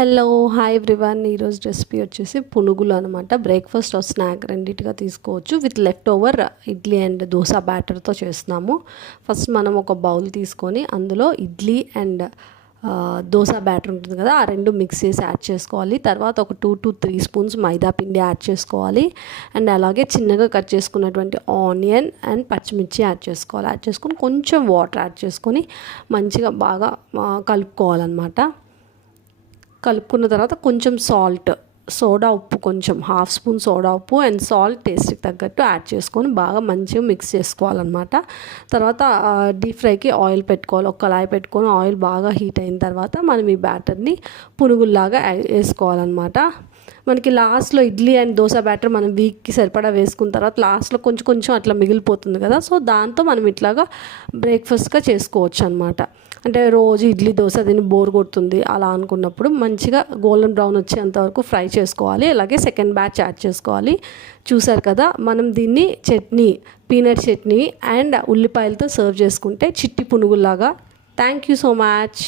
Hello hi everyone. ఈరోజు recipe వచ్చేసి పునుగులు అనమాట. బ్రేక్ఫాస్ట్ ఆర్ స్నాక్ రెండింటిగా తీసుకోవచ్చు. With left over idli and dosa బ్యాటర్తో చేస్తున్నాము. ఫస్ట్ మనం ఒక బౌల్ తీసుకొని అందులో ఇడ్లీ అండ్ దోశ బ్యాటర్ ఉంటుంది కదా, ఆ రెండు మిక్స్ చేసి యాడ్ చేసుకోవాలి. తర్వాత ఒక 2 to 3 స్పూన్స్ మైదా పిండి యాడ్ చేసుకోవాలి. అండ్ అలాగే చిన్నగా కట్ చేసుకున్నటువంటి ఆనియన్ అండ్ పచ్చిమిర్చి యాడ్ చేసుకోవాలి. యాడ్ చేసుకొని కొంచెం వాటర్ యాడ్ చేసుకొని మంచిగా బాగా కలుపుకోవాలన్నమాట. కలుపుకున్న తర్వాత కొంచెం సోడా ఉప్పు, కొంచెం 1/2 స్పూన్ సోడా ఉప్పు అండ్ సాల్ట్ టేస్ట్కి తగ్గట్టు యాడ్ చేసుకొని బాగా మంచిగా మిక్స్ చేసుకోవాలన్నమాట. తర్వాత డీప్ ఫ్రైకి ఆయిల్ పెట్టుకోవాలి. ఒక కళాయి పెట్టుకొని ఆయిల్ బాగా హీట్ అయిన తర్వాత మనం ఈ బ్యాటర్ని పునుగుల్లాగా వేసుకోవాలన్నమాట. మనకి లాస్ట్లో ఇడ్లీ అండ్ దోశ బ్యాటర్ మనం వీక్కి సరిపడా వేసుకున్న తర్వాత లాస్ట్లో కొంచెం కొంచెం అట్లా మిగిలిపోతుంది కదా, సో దాంతో మనం ఇట్లాగా బ్రేక్ఫాస్ట్గా చేసుకోవచ్చు అనమాట. అంటే రోజు ఇడ్లీ దోశ తిని బోర్ కొడుతుంది అలా అనుకున్నప్పుడు మంచిగా గోల్డెన్ బ్రౌన్ వచ్చేంత వరకు ఫ్రై చేసుకోవాలి. అలాగే సెకండ్ బ్యాచ్ యాడ్ చేసుకోవాలి. చూసారు కదా, మనం దీన్ని పీనట్ చట్నీ అండ్ ఉల్లిపాయలతో సర్వ్ చేసుకుంటే చిట్టి పునుగుల్లాగా. Thank you so much.